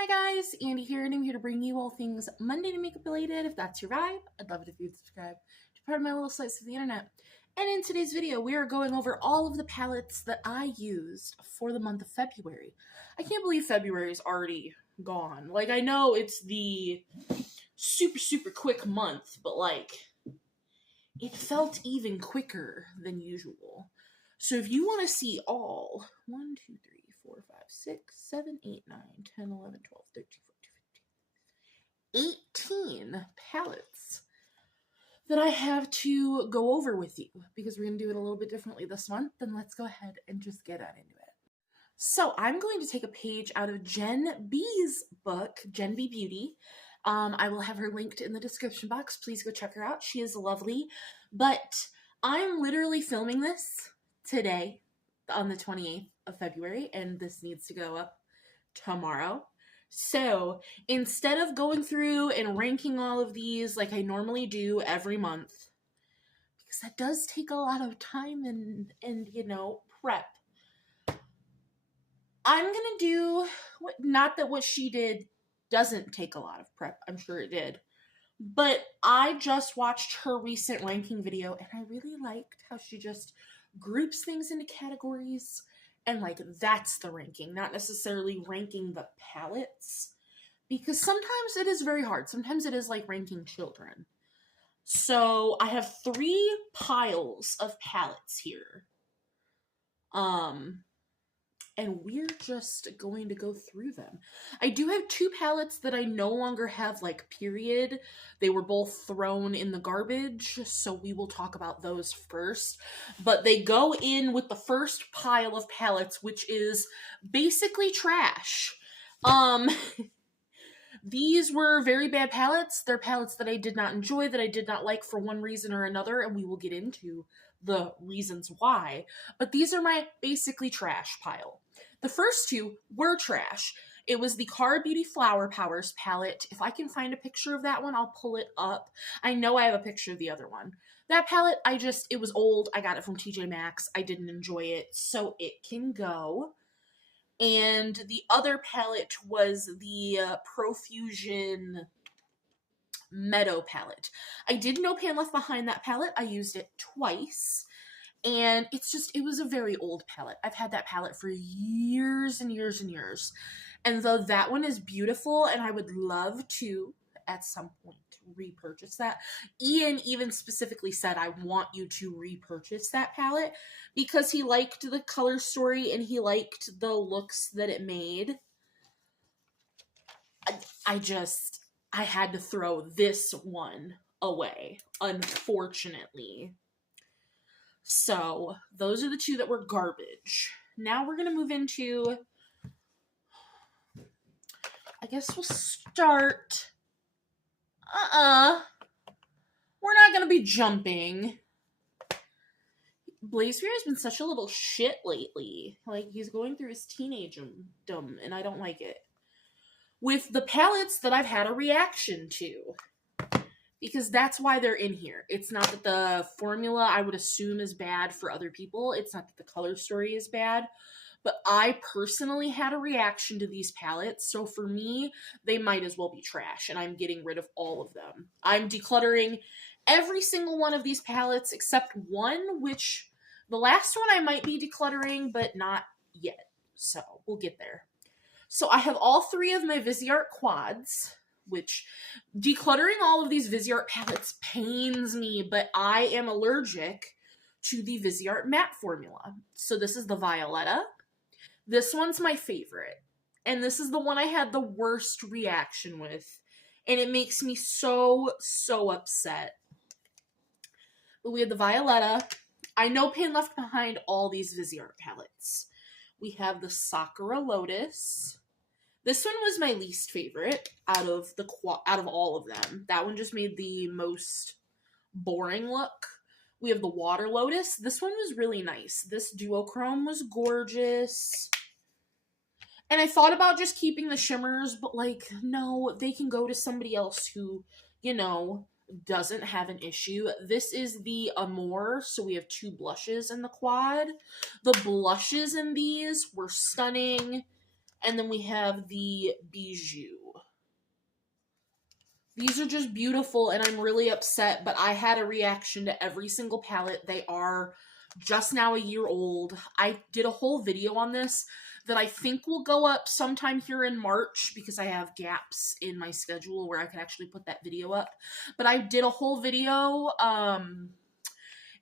Hi guys, Andy here, and I'm here to bring you all things Monday to makeup related. If that's your vibe, I'd love it if you'd subscribe to part of my little slice of the internet. And in today's video, we are going over all of the palettes that I used for the month of February. I can't believe February is already gone. Like, I know it's the super quick month, but like, it felt even quicker than usual. So if you want to see all 1, 2, 3, 4, 5, 6, 7, 8, 9, 10, 11, 12, 13, 14, 15, 18 palettes that I have to go over with you because we're going to do it a little bit differently this month, then let's go ahead and just get on into it. So I'm going to take a page out of Jen B's book, Jen B Beauty. I will have her linked in the description box. Please go check her out. She is lovely. But I'm literally filming this today on the 28th of February, and this needs to go up tomorrow. So instead of going through and ranking all of these like I normally do every month, because that does take a lot of time and you know, prep, I'm gonna do not that what she did doesn't take a lot of prep, I'm sure it did, but I just watched her recent ranking video and I really liked how she just groups things into categories, and like that's the ranking, not necessarily ranking the palettes, because sometimes it is very hard. Sometimes it is like ranking children. So I have 3 piles of palettes here. And we're just going to go through them. I do have 2 palettes that I no longer have like period. They were both thrown in the garbage, so we will talk about those first. But they go in with the first pile of palettes, which is basically trash. These were very bad palettes. They're palettes that I did not enjoy, that I did not like for one reason or another, and we will get into the reasons why. But these are my basically trash pile. The first 2 were trash. It was the Kara Beauty Flower Powers palette. If I can find a picture of that one, I'll pull it up. I know I have a picture of the other one. That palette, it was old. I got it from TJ Maxx. I didn't enjoy it, so it can go. And the other palette was the Profusion Meadow palette. I did no pan left behind that palette. I used it twice. And it was a very old palette. I've had that palette for years and years and years. And though that one is beautiful and I would love to, at some point, repurchase that. Ian even specifically said, I want you to repurchase that palette because he liked the color story and he liked the looks that it made. I had to throw this one away, unfortunately. So those are the 2 that were garbage. Now we're going to move into, I guess we'll start, we're not going to be jumping. Blazebeard has been such a little shit lately. Like, he's going through his teenagedom, and I don't like it. With the palettes that I've had a reaction to. Because that's why they're in here. It's not that the formula, I would assume, is bad for other people. It's not that the color story is bad. But I personally had a reaction to these palettes. So for me, they might as well be trash. And I'm getting rid of all of them. I'm decluttering every single one of these palettes except one, which the last one I might be decluttering, but not yet. So we'll get there. So I have all 3 of my Viseart quads, which decluttering all of these Viseart palettes pains me, but I am allergic to the Viseart matte formula. So this is the Violetta. This one's my favorite. And this is the one I had the worst reaction with. And it makes me so upset. But we have the Violetta. I no pan left behind all these Viseart palettes. We have the Sakura Lotus. This one was my least favorite out of all of them. That one just made the most boring look. We have the Water Lotus. This one was really nice. This duochrome was gorgeous. And I thought about just keeping the shimmers, but like, no, they can go to somebody else who, you know, doesn't have an issue. This is the Amour, so we have 2 blushes in the quad. The blushes in these were stunning. And then we have the Bijou. These are just beautiful, and I'm really upset, but I had a reaction to every single palette. They are just now a year old. I did a whole video on this that I think will go up sometime here in March because I have gaps in my schedule where I can actually put that video up. But I did a whole video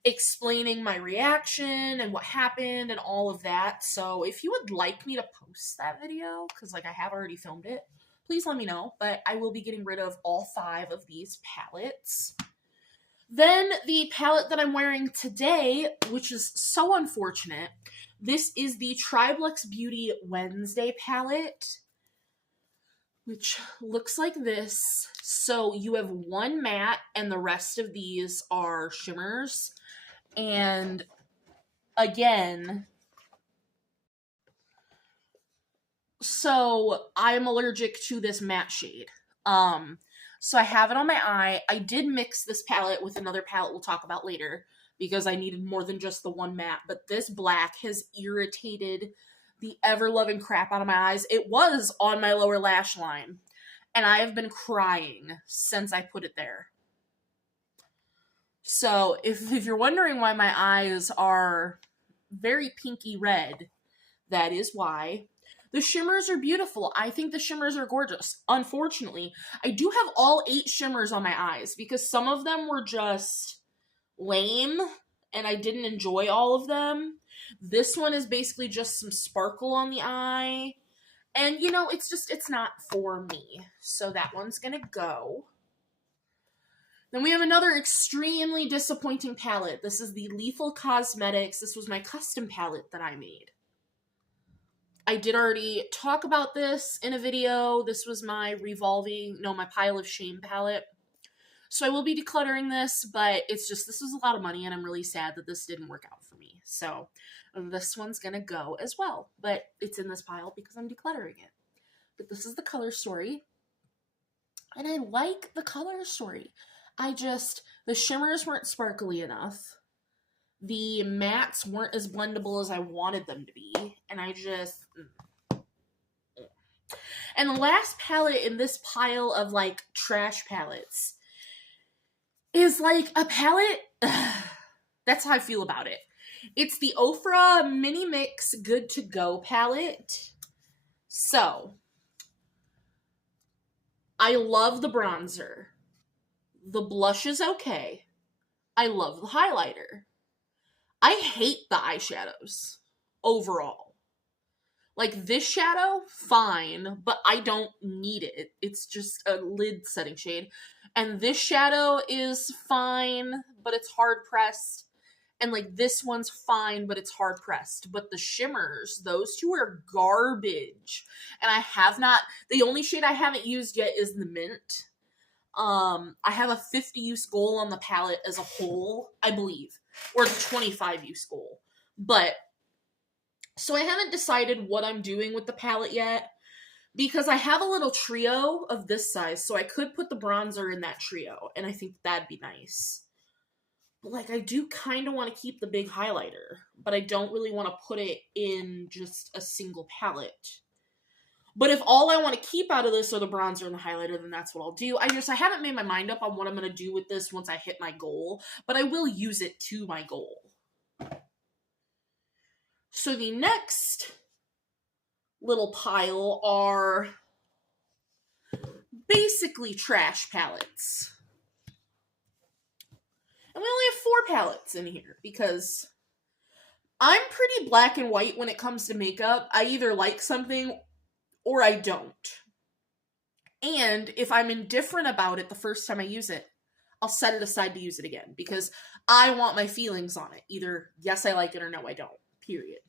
explaining my reaction and what happened and all of that. So if you would like me to post that video, because like I have already filmed it, please let me know. But I will be getting rid of all 5 of these palettes. Then the palette that I'm wearing today, which is so unfortunate, this is the TYS Beauty Wednesday palette, which looks like this. So you have one matte and the rest of these are shimmers. And again, so I'm allergic to this matte shade. So I have it on my eye. I did mix this palette with another palette we'll talk about later because I needed more than just the one matte. But this black has irritated the ever-loving crap out of my eyes. It was on my lower lash line, and I have been crying since I put it there. So if you're wondering why my eyes are very pinky red, that is why. The shimmers are beautiful. I think the shimmers are gorgeous. Unfortunately, I do have all 8 shimmers on my eyes because some of them were just lame and I didn't enjoy all of them. This one is basically just some sparkle on the eye. And, you know, it's not for me. So that one's gonna go. Then we have another extremely disappointing palette. This is the Lethal Cosmetics. This was my custom palette that I made. I did already talk about this in a video. This was my my Pile of Shame palette. So I will be decluttering this, but it's just, this was a lot of money and I'm really sad that this didn't work out for me. So this one's gonna go as well, but it's in this pile because I'm decluttering it. But this is the color story. And I like the color story. The shimmers weren't sparkly enough. The mattes weren't as blendable as I wanted them to be. And And the last palette in this pile of, like, trash palettes is, like, a palette... That's how I feel about it. It's the Ofra Mini Mix Good To Go palette. So, I love the bronzer. The blush is okay. I love the highlighter. I hate the eyeshadows overall. Like this shadow, fine, but I don't need it. It's just a lid setting shade. And this shadow is fine, but it's hard pressed. And like this one's fine, but it's hard pressed. But the shimmers, those two are garbage. And the only shade I haven't used yet is the mint. I have a 50 use goal on the palette as a whole, I believe, or the 25 use goal. But, so I haven't decided what I'm doing with the palette yet, because I have a little trio of this size, so I could put the bronzer in that trio, and I think that'd be nice. But, like, I do kind of want to keep the big highlighter, but I don't really want to put it in just a single palette. But if all I want to keep out of this are the bronzer and the highlighter, then that's what I'll do. I haven't made my mind up on what I'm going to do with this once I hit my goal, but I will use it to my goal. So the next little pile are basically trash palettes. And we only have 4 palettes in here because I'm pretty black and white when it comes to makeup. I either like something or I don't. And if I'm indifferent about it the first time I use it, I'll set it aside to use it again because I want my feelings on it. Either yes, I like it or no, I don't. Period.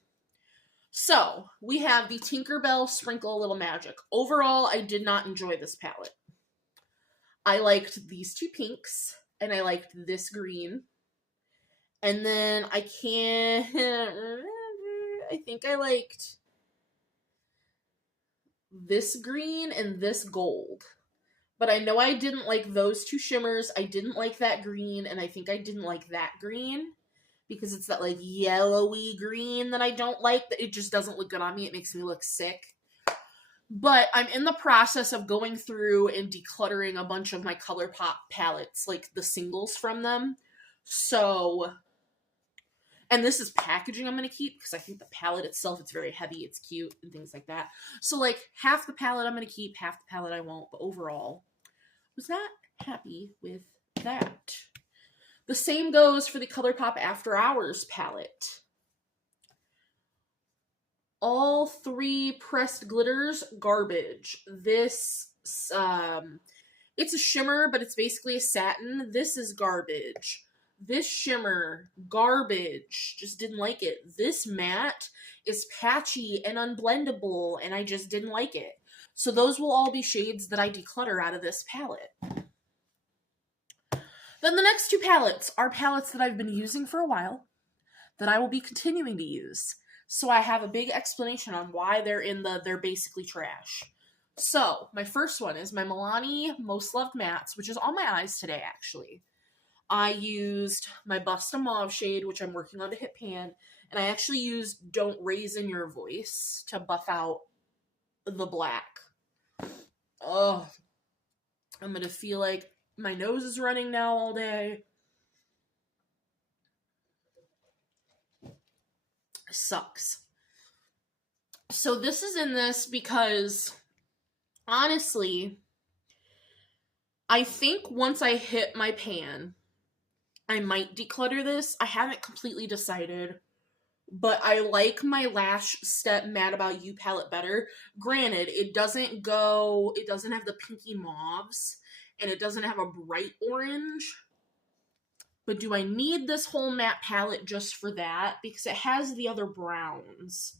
So, we have the Tinkerbell Sprinkle a Little Magic. Overall, I did not enjoy this palette. I liked these 2 pinks, and I liked this green. And then I can't remember. I think I liked this green and this gold. But I know I didn't like those 2 shimmers. I didn't like that green, and I think I didn't like that green. Because it's that, like, yellowy green that I don't like. That it just doesn't look good on me. It makes me look sick. But I'm in the process of going through and decluttering a bunch of my Colourpop palettes, like the singles from them. So, and this is packaging I'm going to keep because I think the palette itself, it's very heavy, it's cute, and things like that. So, like, half the palette I'm going to keep, half the palette I won't. But overall, was not happy with that. The same goes for the Colourpop After Hours palette. All 3 pressed glitters, garbage. This, it's a shimmer, but it's basically a satin. This is garbage. This shimmer, garbage. Just didn't like it. This matte is patchy and unblendable, and I just didn't like it. So those will all be shades that I declutter out of this palette. Then the next 2 palettes are palettes that I've been using for a while, that I will be continuing to use. So I have a big explanation on why they're basically trash. So, my first one is my Milani Most Loved Mattes, which is on my eyes today, actually. I used my Busta Mauve shade, which I'm working on to hit pan, and I actually used Don't Raise in Your Voice to buff out the black. Oh, I'm gonna feel like my nose is running now all day. Sucks. So this is in this because, honestly, I think once I hit my pan, I might declutter this. I haven't completely decided, but I like my Lash Step Mad About You palette better. Granted, it doesn't have the pinky mauves, and it doesn't have a bright orange. But do I need this whole matte palette just for that? Because it has the other browns.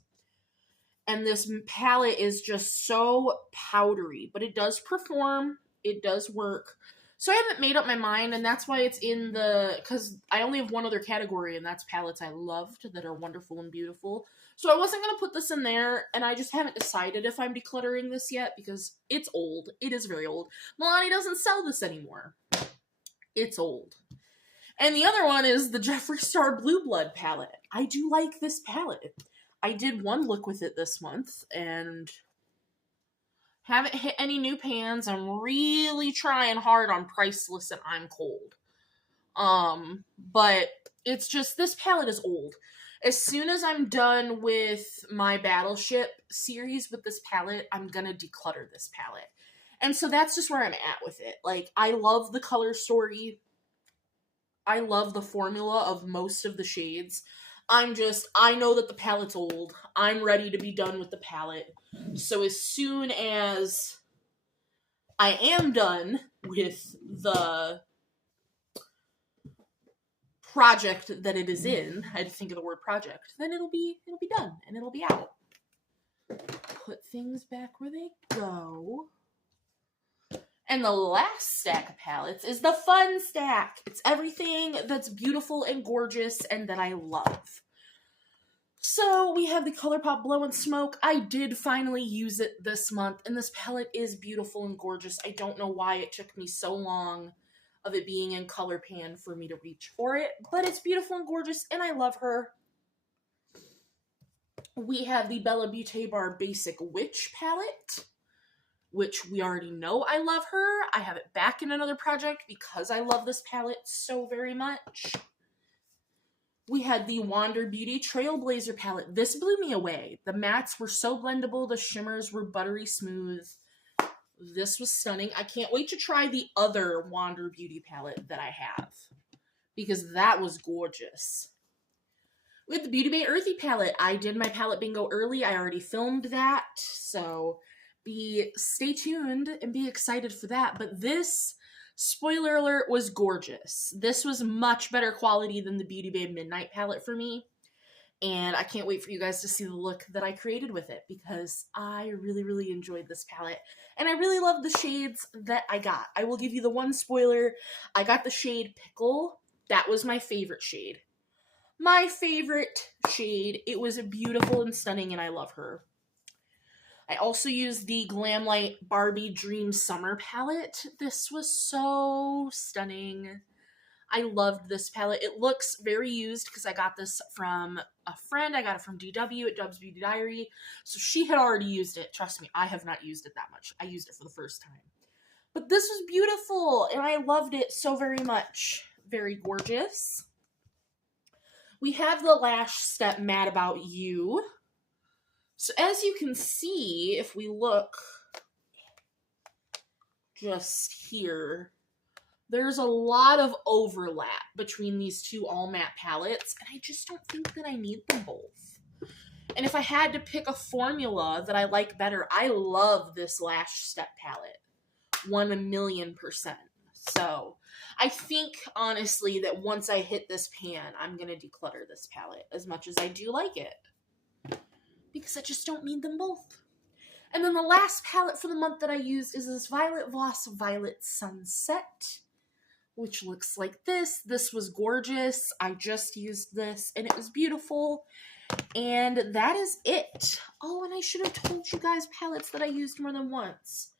And this palette is just so powdery. But it does perform. It does work. So I haven't made up my mind. And that's why it's in because I only have one other category. And that's palettes I loved that are wonderful and beautiful. So I wasn't going to put this in there. And I just haven't decided if I'm decluttering this yet. Because it's old. It is very old. Milani doesn't sell this anymore. It's old. And the other one is the Jeffree Star Blue Blood palette. I do like this palette. I did one look with it this month and haven't hit any new pans. I'm really trying hard on Priceless and I'm Cold. But it's just, this palette is old. As soon as I'm done with my Battleship series with this palette, I'm gonna declutter this palette. And so that's just where I'm at with it. Like, I love the color story. I love the formula of most of the shades. I know that the palette's old. I'm ready to be done with the palette. So as soon as I am done with the project that it is in, I had to think of the word project, then it'll be done and it'll be out. Put things back where they go. And the last stack of palettes is the fun stack. It's everything that's beautiful and gorgeous and that I love. So we have the Colourpop Blow and Smoke. I did finally use it this month, and this palette is beautiful and gorgeous. I don't know why it took me so long of it being in color pan for me to reach for it, but it's beautiful and gorgeous, and I love her. We have the Bella Beauté Bar Basic Witch palette, which we already know I love her. I have it back in another project because I love this palette so very much. We had the Wander Beauty Trailblazer palette. This blew me away. The mattes were so blendable. The shimmers were buttery smooth. This was stunning. I can't wait to try the other Wander Beauty palette that I have, because that was gorgeous. With the Beauty Bay Earthy palette, I did my palette bingo early. I already filmed that, so stay tuned and be excited for that. But this, spoiler alert, was gorgeous. This was much better quality than the Beauty Bay Midnight palette for me. And I can't wait for you guys to see the look that I created with it, because I really, really enjoyed this palette. And I really love the shades that I got. I will give you the one spoiler. I got the shade Pickle. That was my favorite shade. My favorite shade. It was beautiful and stunning, and I love her. I also used the Glamlight Barbie Dream Summer palette. This was so stunning. I loved this palette. It looks very used because I got this from a friend. I got it from DW at Dub's Beauty Diary. So she had already used it. Trust me, I have not used it that much. I used it for the first time. But this was beautiful, and I loved it so very much. Very gorgeous. We have the Lash Step Mad About You. So as you can see, if we look just here, there's a lot of overlap between these two all matte palettes, and I just don't think that I need them both. And if I had to pick a formula that I like better, I love this Lash Step palette. 1,000,000%. So I think, honestly, that once I hit this pan, I'm going to declutter this palette as much as I do like it. Because I just don't need them both. And then the last palette for the month that I used is this K.voss Violet Sunset, which looks like this. This was gorgeous. I just used this, and it was beautiful. And that is it. Oh, and I should have told you guys palettes that I used more than once.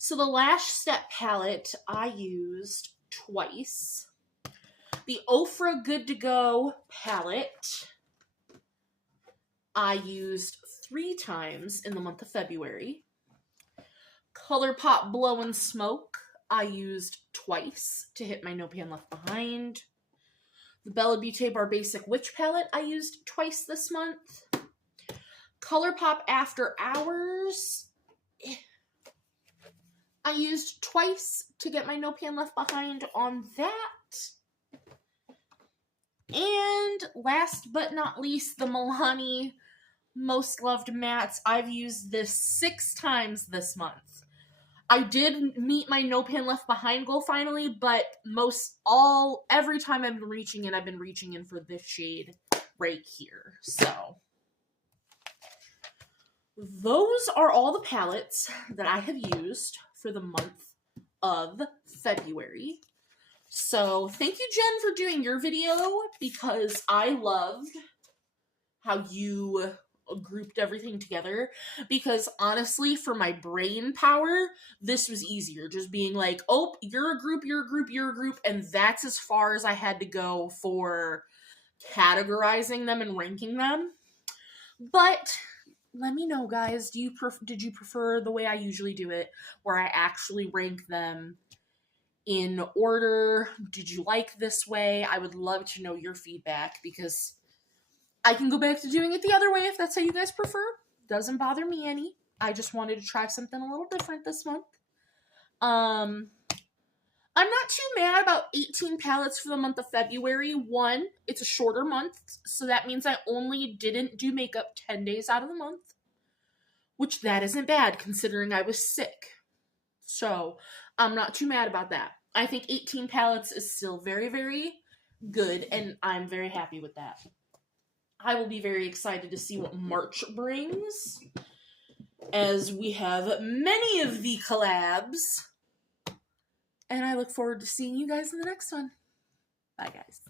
So the Lash Step palette I used twice. The Ofra Good to Go palette I used 3 times in the month of February. Colourpop Blow and Smoke I used twice to hit my No Pan Left Behind. The Bella Beauté Bar Basic Witch palette I used twice this month. Colourpop After Hours I used twice to get my No Pan Left Behind on that. And last but not least, the Milani Most Loved Mattes. I've used this 6 times this month. I did meet my No Pan Left Behind goal finally, but every time I've been reaching in for this shade right here. So those are all the palettes that I have used for the month of February. So thank you, Jen, for doing your video, because I loved how you grouped everything together, because honestly, for my brain power, this was easier, just being like, oh, you're a group, you're a group, you're a group, and that's as far as I had to go for categorizing them and ranking them. But let me know, guys, did you prefer the way I usually do it, where I actually rank them in order? Did you like this way? I would love to know your feedback, because I can go back to doing it the other way if that's how you guys prefer. Doesn't bother me any. I just wanted to try something a little different this month. I'm not too mad about 18 palettes for the month of February. One, it's a shorter month, so that means I only didn't do makeup 10 days out of the month, which that isn't bad considering I was sick. So I'm not too mad about that. I think 18 palettes is still very, very good, and I'm very happy with that. I will be very excited to see what March brings, as we have many of the collabs. And I look forward to seeing you guys in the next one. Bye, guys.